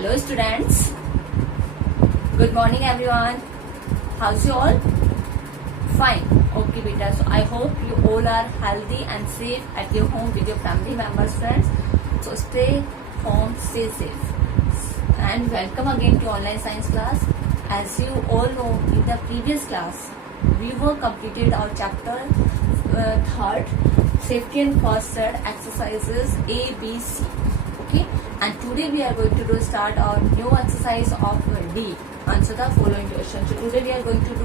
Hello students, good morning everyone. How's you all? Fine. Okay beta, so I hope you all are healthy and safe at your home with your family members, friends. So stay home, stay safe. And welcome again to online science class. As you all know, in the previous class, we were completed our chapter third, safety and first aid exercises A, B, C. Okay, and today we are going to start our new exercise of D. Answer the following question. So today we are going to do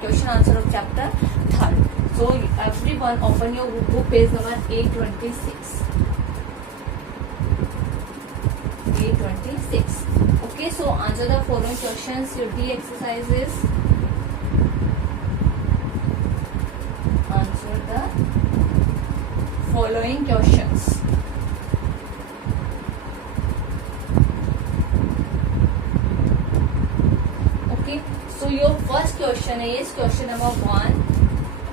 question answer of chapter third. So everyone open your book page number 826. 826. Okay, so answer the following questions. Your D exercises. Answer the following questions. So your first question is question number 1.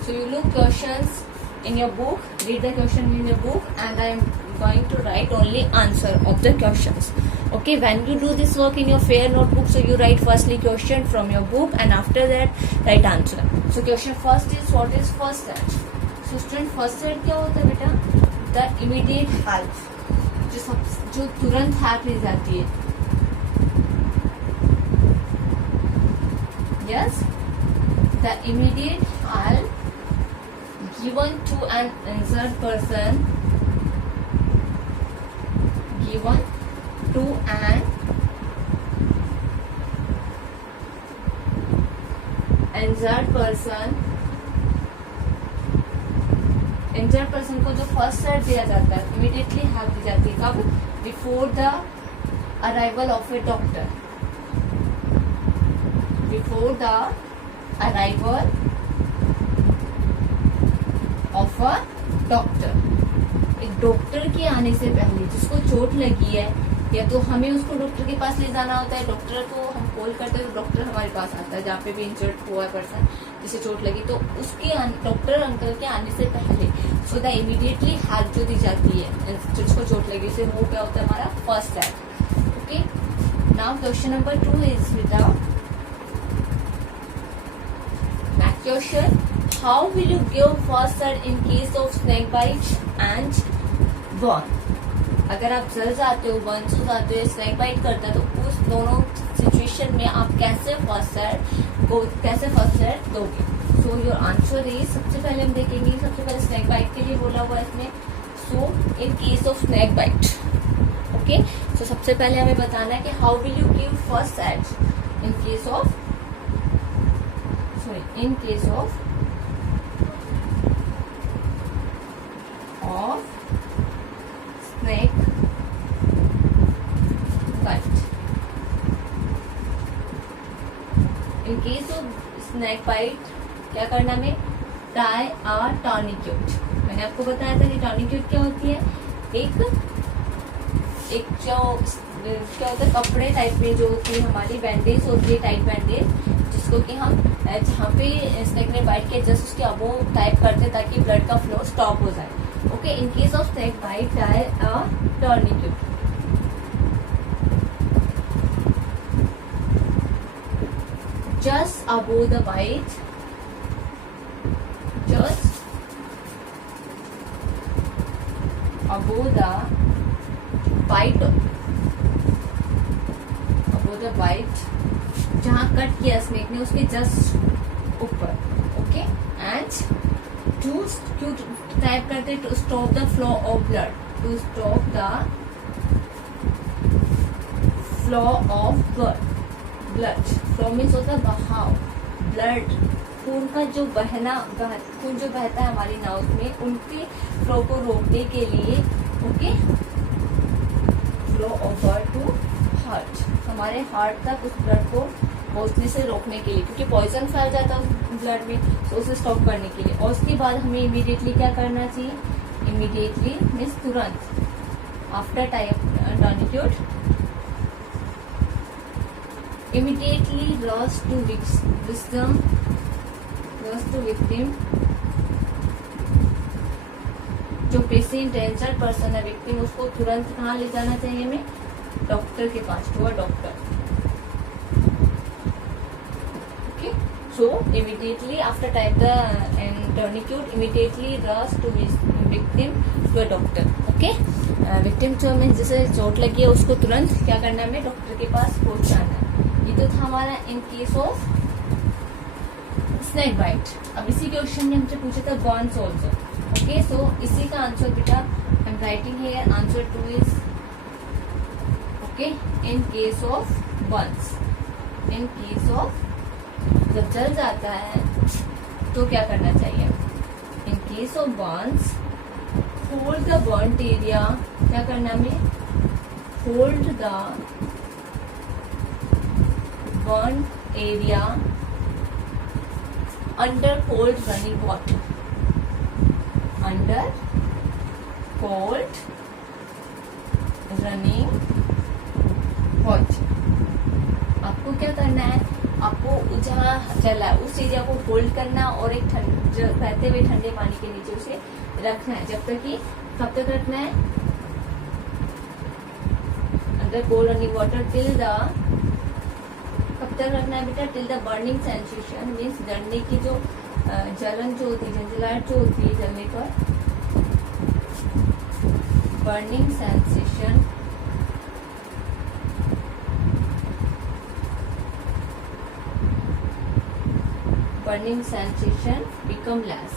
So you look questions in your book, read the question in your book, and I am going to write only answer of the questions. Okay, when you do this work in your fair notebook, so you write firstly question from your book and after that write answer. So question first is what is first aid? So student first aid क्या होता है बेटा? The immediate help, जो तुरंत help ली जाती है. Yes, the immediate help given to an injured person. Given to an injured person. Injured person को जो फर्स्ट एड दिया जाता है, इमीडिएटली हेल्प दी जाती है कब? Before the arrival of A doctor. Before the arrival of a doctor. एक doctor के आने से पहले जिसको चोट लगी है, या तो हमें उसको डॉक्टर के पास ले जाना होता है, डॉक्टर को हम कॉल करते हैं तो डॉक्टर हमारे पास आता है जहाँ पे भी इंजर्ड हुआ है पर्सन जिसे चोट लगी, तो उसके डॉक्टर अंकल के आने से पहले सो द इमीडिएटली हेल्प जो दी जाती है जिसको चोट लगी उसे वो क्या होता है हमारा first aid. Okay, now question number 2 is without question. How will you give first aid in case of snake bite and burn? अगर आप जल जाते हो, बर्न हो जाते हो, स्नेक बाइट करता है, तो उस दोनों सिचुएशन में आप कैसे फर्स्ट एड दोगे? सो योर आंसर इज, सबसे पहले हम देखेंगे, सबसे पहले स्नेक बाइट के लिए बोला हुआ है इसमें. So in case of snake bite, okay, so सबसे पहले हमें बताना है कि how will you give first aid in case of in case of snake bite. In case of snake bite क्या करना है? Tie a tourniquet. मैंने आपको बताया था कि टॉर्निक्यूट क्या होती है, एक जो क्या होता है कपड़े टाइप में जो होती है हमारी बैंडेज होती है, टाइट बैंडेज, जिसको कि हम जहाँ पे स्नेक ने बाइट किया जस्ट उसके अबोव टाइप करते हैं ताकि ब्लड का फ्लो स्टॉप हो जाए. Okay, in case of snake bite tie a tourniquet. Just above the bite, just above the bite, above the bite, जहाँ कट किया स्नेक ने उसके जस्ट ऊपर. ओके, एंड टू टाइप करते to stop the flow of blood, to stop the flow of blood. Flow means होता है बहाव, blood, खून का जो खून जो बहता है हमारी नाउथ में, उनके फ्लो को रोकने के लिए. Okay, flow of blood to heart, हमारे हार्ट तक उस ब्लड को पहुंचने से रोकने के लिए, क्योंकि पॉइजन फैल जाता है ब्लड में, तो उसे स्टॉप करने के लिए. और उसके बाद हमें इमीडिएटली क्या करना चाहिए? इमीडिएटली मीन्स तुरंत, after tourniquet, immediately rush to victim. जो पेशेंट इंजर्ड पर्सन है, विक्टिम, उसको तुरंत कहाँ ले जाना चाहिए हमें? डॉक्टर के पास, to a doctor. Okay, so immediately after type the and tourniquet, immediately rush to victim to a doctor. Okay, victim जो में जैसे चोट लगी है उसको तुरंत क्या करना है, हमें डॉक्टर के पास पहुंचाना है. ये तो था हमारा in case of snake bite. अब इसी क्वेश्चन में हमसे पूछा था बर्न्स ऑल्सो. ओके, सो इसी का आंसर बेटा I am writing here, answer 2 is okay in case of Burns. In case of जब जल जाता है तो क्या करना चाहिए. इन case of Burns hold the burned area. क्या करना हमें, hold the burned area under cold running water. Under cold running water. आपको क्या करना है, आपको जहाँ जला है उस एरिया को होल्ड करना और एक बहते हुए ठंडे पानी के नीचे उसे रखना है. जब तक कि कब तक रखना है, under cold running water till the, कब तक रखना है बेटा, till the burning sensation. Means जलने की जो जलन जो होती है, झंझलाहट जो होती है जलने पर, burning sensation burning sensation become less.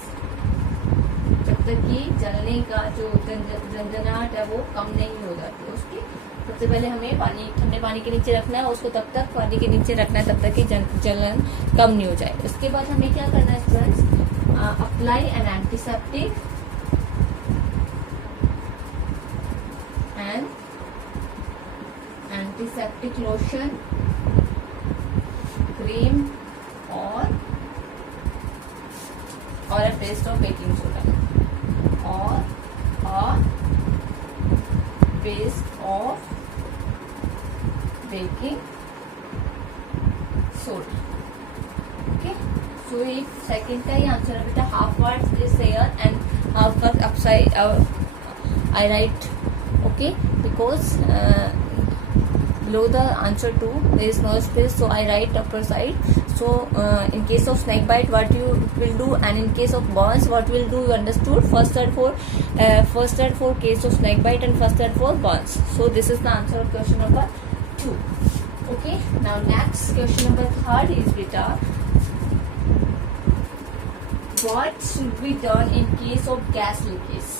जब तक कि जलने का जो झंझनाहट है वो कम नहीं हो जाती है उसकी. सबसे पहले हमें पानी, ठंडे पानी के नीचे रखना है उसको, तब तक पानी के नीचे रखना है तब तक कि जलन कम नहीं हो जाए. उसके बाद हमें क्या करना है students, apply an antiseptic and antiseptic lotion, cream और a paste of baking soda, or a paste of baking soda. Okay, so ये सेकंड का ही आंसर है बेटा. Half word is here and half word upside I write, okay, because below the answer 2 there is no space, so I write upper side. So in case of snake bite what you will do, and in case of burns what will do, you understood. First and for case of snake bite and first and for burns. So this is the answer of question number 2. Okay, now next question number 3 is beta, what should be done in case of gas leakage.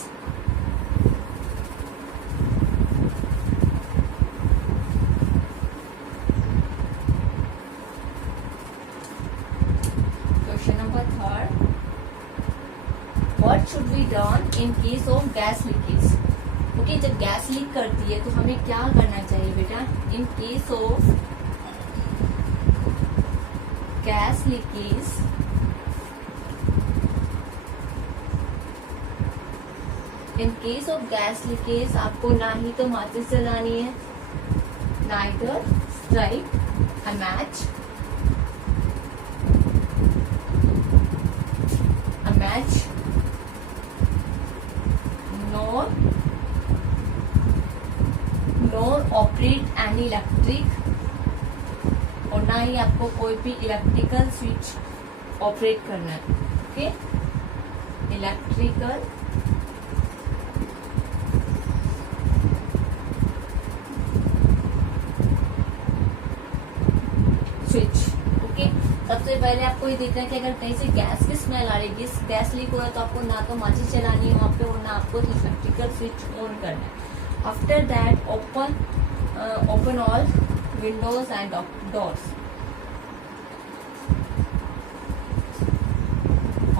What should be done in case of gas leakage? Okay, जब gas leak करती है तो हमें क्या करना चाहिए बेटा. In case of gas leakage, in case of gas leakage आपको ना ही तो माचिस जलानी है, neither strike a match, nor operate any electric, और ना ही आपको कोई भी इलेक्ट्रिकल स्विच ऑपरेट करना है. Okay, electrical switch. ओके, सबसे पहले आपको ये देखना है कि अगर कहीं से गैस की स्मेल आ रही है, गैस लीक हो रहा है, तो आपको ना तो माचिस चलानी है वहाँ पे और ना आपको इलेक्ट्रिकल स्विच ऑन करना है. After that, open all windows and doors.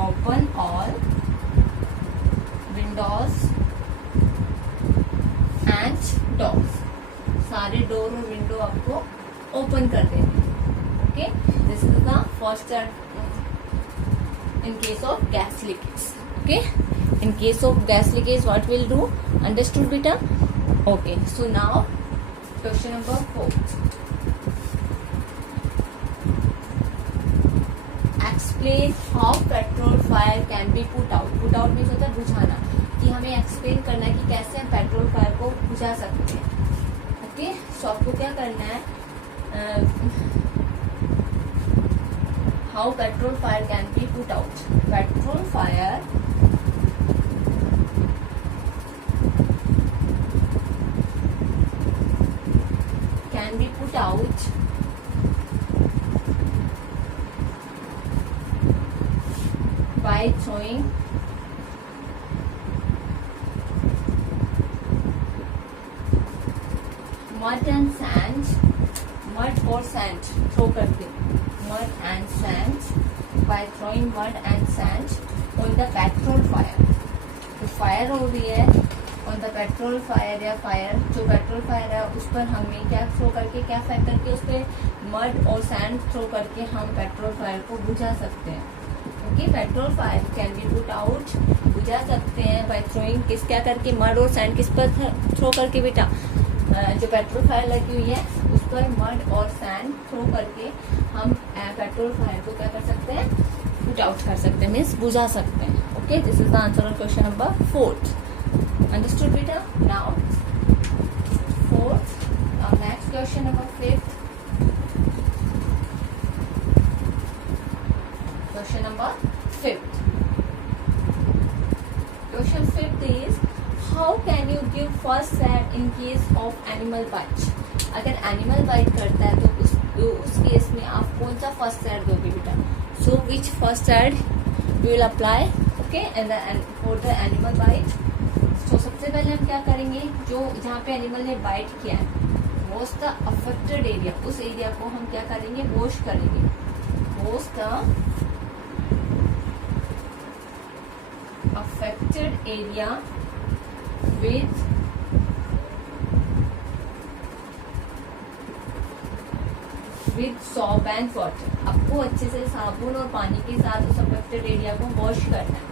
Open all windows and doors. सारे डोर और विंडो आपको ओपन कर देने. Okay, this is the first in case of gas leakage. Okay, in case of gas leakage, what we'll do? Understood, beta? Okay, so now question number 4. Explain how petrol fire can be put out. Put out means होता है बुझाना, कि हमें explain करना है कि कैसे हम पेट्रोल फायर को बुझा सकते हैं. ओके, ओके, सो आपको क्या करना है, how petrol fire can be put out. Petrol fire can be put out by throwing mud and sand, mud or sand throw करके, mud and sand, by throwing mud and sand on the petrol fire. तो fire हो रही है on the petrol fire या fire, जो petrol fire है उस पर हमें क्या थ्रो करके, क्या फेंक करके, उस पर मड और सैंड थ्रो करके हम पेट्रोल फायर को बुझा सकते हैं. Okay, petrol fire can be put out, बुझा सकते हैं बाय थ्रोइंग, किस क्या करके, मड और सैंड किस पर थ्रो करके बेटा, जो पेट्रोल फायर लगी हुई है उस पर मड और सैंड थ्रो करके हम पेट्रोल फायर को क्या कर सकते हैं, पुट आउट कर सकते हैं, मीन्स बुझा सकते हैं. Okay, this is the answer of question number 4. Understood बेटा. Now 4th, now next question number 5th. Question number 5th. Question 5th is, how can you give first aid in case of animal bite? अगर animal bite करता है तो उस case में आप कौन सा फर्स्ट एड दोगे बेटा. So which first aid you will apply. Okay, and for the animal bite, तो सबसे पहले हम क्या करेंगे, जो जहाँ पे एनिमल ने बाइट किया है वॉश द अफेक्टेड एरिया, उस एरिया को हम क्या करेंगे, वॉश करेंगे. Wash the affected area with soap and water. आपको अच्छे से साबुन और पानी के साथ उस अफेक्टेड एरिया को वॉश करना है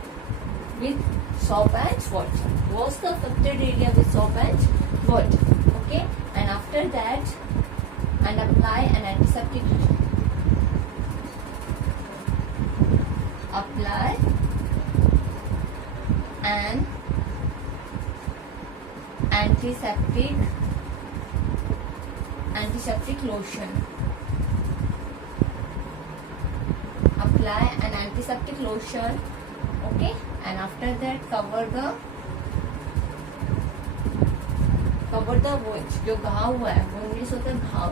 with soap and water. Wash the affected area with soap and water. Okay, and after that, and apply an antiseptic. Apply an antiseptic lotion. Apply an antiseptic lotion. Okay, and after that cover the wound. जो घाव हुआ है, वो means होता है घाव,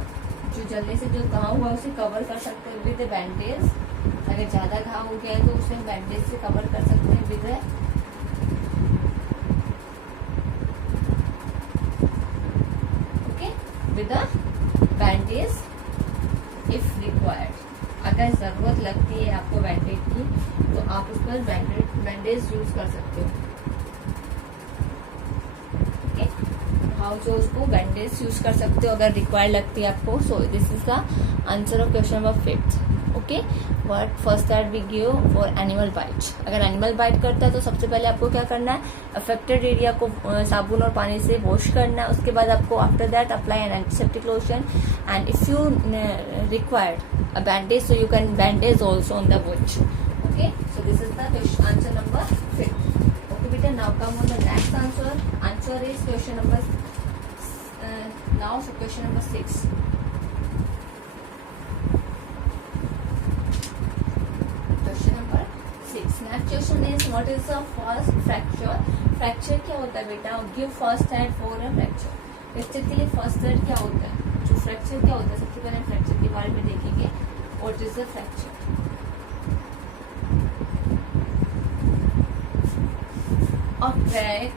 जो जलने से जो घाव हुआ है उसे कवर कर सकते हैं विद बैंडेज. अगर ज्यादा घाव हो गया है तो उसे बैंडेज से कवर कर सकते हैं with with a bandage if required. अगर जरूरत लगती है आपको बैंडेज की तो आप उस पर बैंडेज यूज कर सकते हो. ओके, हाउ जो उसको बैंडेज यूज कर सकते हो अगर रिक्वायर्ड लगती है आपको. So this is the answer of question number 5th. Okay, what first aid we give for animal bite. अगर एनिमल बाइट करता है तो सबसे पहले आपको क्या करना है, अफेक्टेड एरिया को साबुन और पानी से वॉश करना है. उसके बाद आपको after that apply an antiseptic lotion, and if you required a bandage so you can bandage also on the wound. Okay, so this is the answer number 5th. Okay बेटा, now come on the next answer. Answer is question number now so question number 6. Next question is, what is the first fracture? Fracture क्या होता है बेटा? Give first aid for a fracture. Fracture के लिए first aid क्या होता है? जो फ्रैक्चर क्या होता है, सबसे पहले फ्रैक्चर के बारे में देखेंगे. What is the fracture? A crack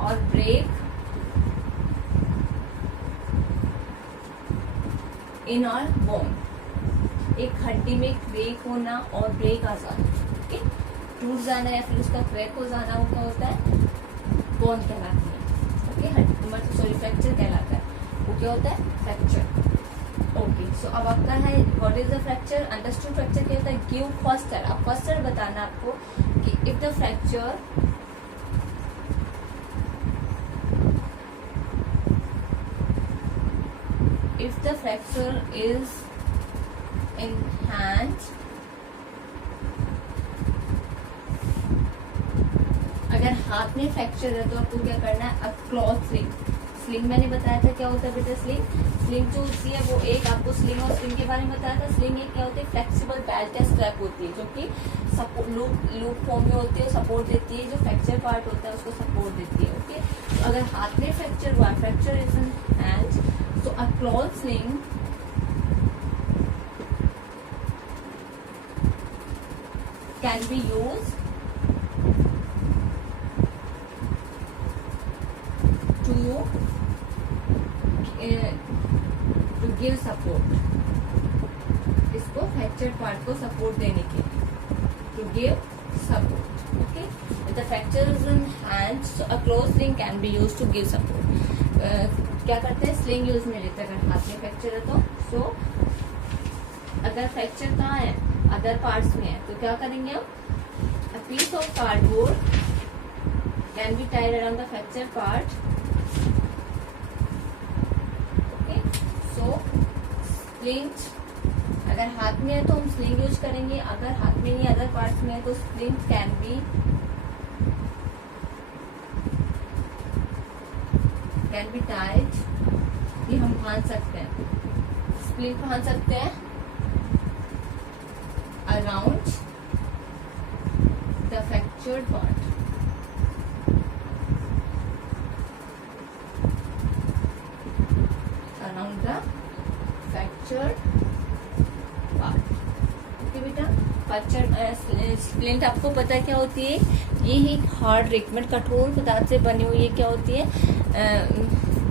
or break इन और बोन. एक हड्डी में क्रेक होना और ब्रेक आ जाना, ओके, टूट जाना या फिर उसका क्रेक हो जाना, वो क्या होता है, बोन कहलाती है. ओके, हड्डी मतलब सॉरी फ्रैक्चर कहलाता है. वो क्या होता है, फ्रैक्चर. ओके, सो अब आपका है what is the fracture. Understood. Fracture क्या होता है, गिव फर्स्ट एड. अब फर्स्ट एड बताना आपको कि if the fracture if the fracture is in hand, अगर हाथ में फ्रैक्चर है तो आपको क्या करना है, अ क्लॉथ स्लिंग। स्लिंग मैंने बताया था क्या होता है बेटा, स्लिंग जो होती है वो एक आपको स्लिंग और स्लिंग के बारे में बताया था। स्लिंग एक क्या होती है, फ्लेक्सिबल बेल्ट या स्ट्रैप होती है जो कि सपोर्ट लूप फॉर्म में होती है, सपोर्ट देती है, जो फ्रैक्चर पार्ट होता है उसको सपोर्ट देती है। ओके, तो अगर हाथ में फ्रैक्चर हुआ, fracture is in hand, so a cloth sling can be used to give support, इसको फ्रैक्चर पार्ट को सपोर्ट देने के लिए, to give support. Okay, if the fracture is in hand, so a cloth sling can be used to give support. क्या करते हैं, sling use में लेते हैं अगर हाथ में फ्रैक्चर है तो। सो अगर फ्रैक्चर कहाँ है, अदर पार्ट्स में है, तो क्या करेंगे हम, a piece of cardboard can be tied around the fracture part. Okay, so sling अगर हाथ में है तो हम स्लिंग यूज करेंगे, अगर हाथ में नहीं अदर पार्ट्स में है तो स्लिंग कैन बी टाइट, ये हम बांध सकते हैं, स्प्लिंट बांध सकते हैं around the fractured part. Around the fractured part. Okay बेटा, फ्रैक्चर स्प्लिंट आपको पता है क्या होती है, ये एक हार्ड रिकमेंट कठोर पदार्थ से बनी हुई है, क्या होती है,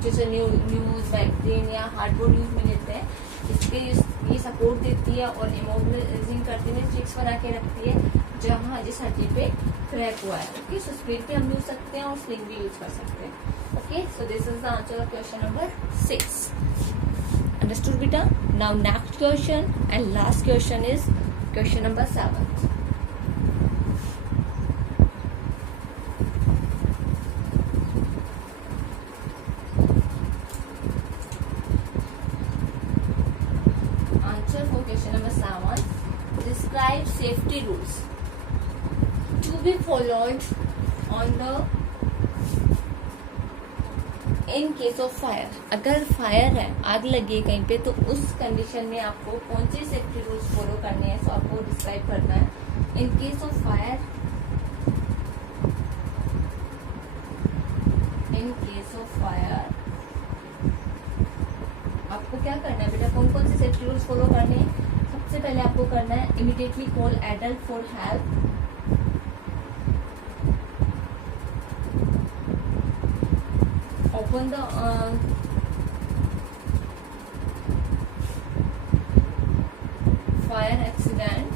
जैसे न्यूज मैगजीन या हार्डबोर्ड यूज में लेते हैं, इसके ये सपोर्ट देती है और इमोबिलाइजिंग करती है, स्टिक्स बना के रखती है जहाँ जिस हड्डी पे क्रैक हुआ है। ओके, सो स्प्लिंट भी हम यूज सकते हैं और स्लिंग भी यूज कर सकते हैं। Okay, so this is the answer of question number 6। Understood बेटा? Now next question and last question is question number 7। Describe safety rules to be followed on the in case of fire. अगर fire है, आग लगी है कहीं पे, तो उस कंडीशन में आपको कौन से सेफ्टी रूल्स फॉलो करने हैं, तो आपको डिस्क्राइब करना है। In case of fire, in case of fire आपको क्या करना है बेटा, कौन कौन से सेफ्टी रूल्स फॉलो करने हैं। सबसे पहले आपको करना है immediately call adult for help. Open the fire accident,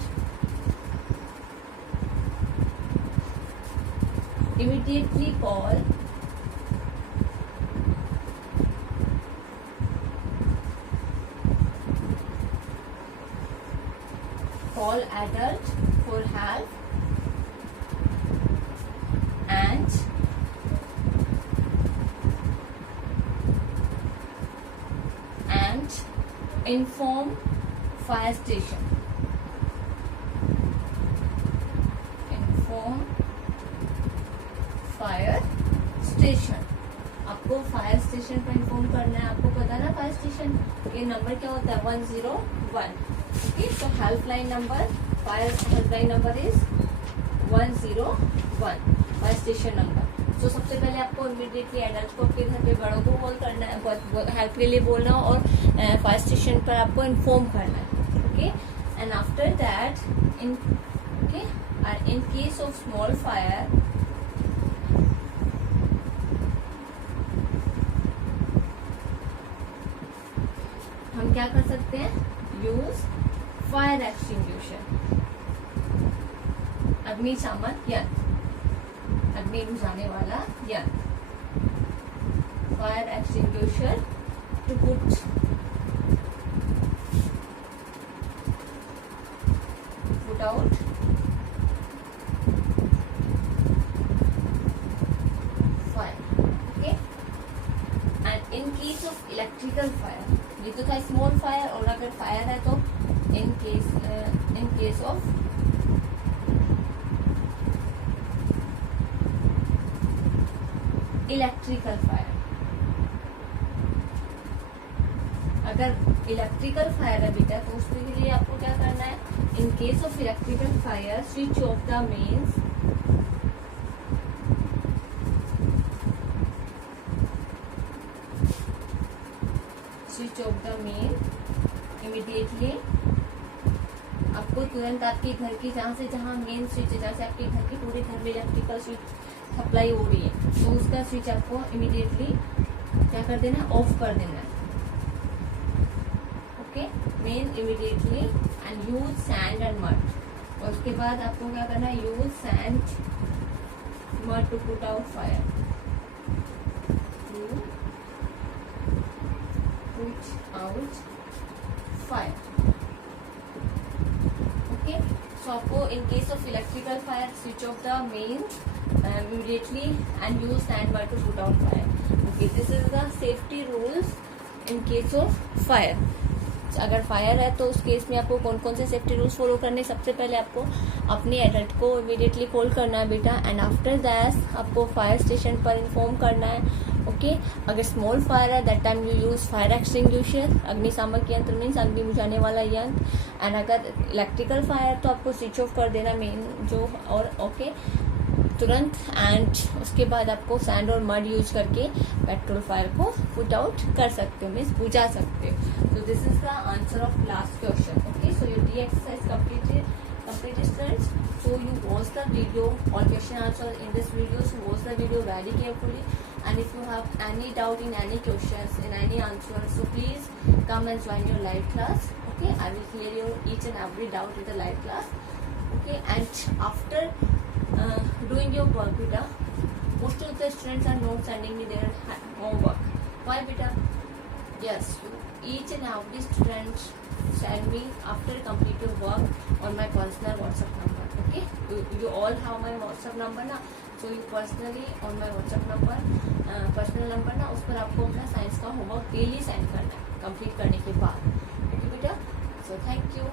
immediately call adult for help and inform fire station. Inform fire station. आपको फायर स्टेशन पर इन्फॉर्म करना है। आपको पता ना फायर स्टेशन ये नंबर क्या होता है, 101। ओके, तो helpline number, fire helpline number is 101, fire station number. तो सबसे पहले आपको इमीडिएटली एडल्ट को, आपके घर के बड़ों को कॉल करना है, हेल्प के लिए बोलना और फायर स्टेशन पर आपको इन्फॉर्म करना है। Okay, and after that in case of small fire, हम क्या कर सकते हैं, यूज फायर एक्सटिंग्विशर, अग्निशामक यंत्र, अग्नि बुझाने वाला यंत्र, fire extinguisher to put out fire. Okay, and in case of electrical fire, ये तो था स्मॉल फायर, और अगर फायर है तो in case of electrical fire. अगर इलेक्ट्रिकल फायर है बेटा तो उसके लिए आपको क्या करना है, in case of electrical fire switch off the mains, switch off the main immediately. आपको तुरंत आपके घर की जहाँ मेन स्विच है, जहाँ से आपके घर की पूरे घर में इलेक्ट्रिकल स्विच सप्लाई हो रही है, तो उसका स्विच आपको इमीडिएटली क्या कर देना है, ऑफ कर देना है। Okay, main immediately and use sand and mud. और उसके बाद आपको क्या करना है, use sand mud to put out fire, put out fire. Okay, so आपको in case of electrical fire switch off the main immediately and use sand bar to put out fire. Okay, this is the safety rules in case of fire. अगर fire है तो उस case में आपको कौन कौन से सेफ्टी रूल्स फॉलो करने, सबसे पहले आपको अपने एडल्ट को इमीडिएटली कॉल करना है बेटा, एंड आफ्टर दैट आपको फायर स्टेशन पर इन्फॉर्म करना है। ओके, अगर स्मॉल फायर है that time you use fire extinguisher, अग्निशामक यंत्र मीन्स अग्नि बुझाने वाला यंत्र। एंड अगर इलेक्ट्रिकल फायर तो आपको स्विच ऑफ कर देना मेन जो, और ओके तुरंत, एंड उसके बाद आपको सैंड और मड यूज करके पेट्रोल फायर को पुट आउट कर सकते हो, मीन्स बुझा सकते हो। So this is the answer of last question. Okay, so your D exercise completed students. So you watch the video, all question answers in this video. So watch the video very carefully. And if you have any doubt in any questions, in any answers, so please come and join your live class. Okay, I will clear your each and every doubt in the live class. Okay, and after doing your work, beta, most of the students are not sending me their homework. Why, beta? Yes, each and every student send me after complete your work on my personal WhatsApp number. Okay, you all have my WhatsApp number ना, so you personally on my WhatsApp number, personal number ना, उस पर आपको अपना science का homework daily send करना है complete करने के बाद। ओके बेटा, सो थैंक यू।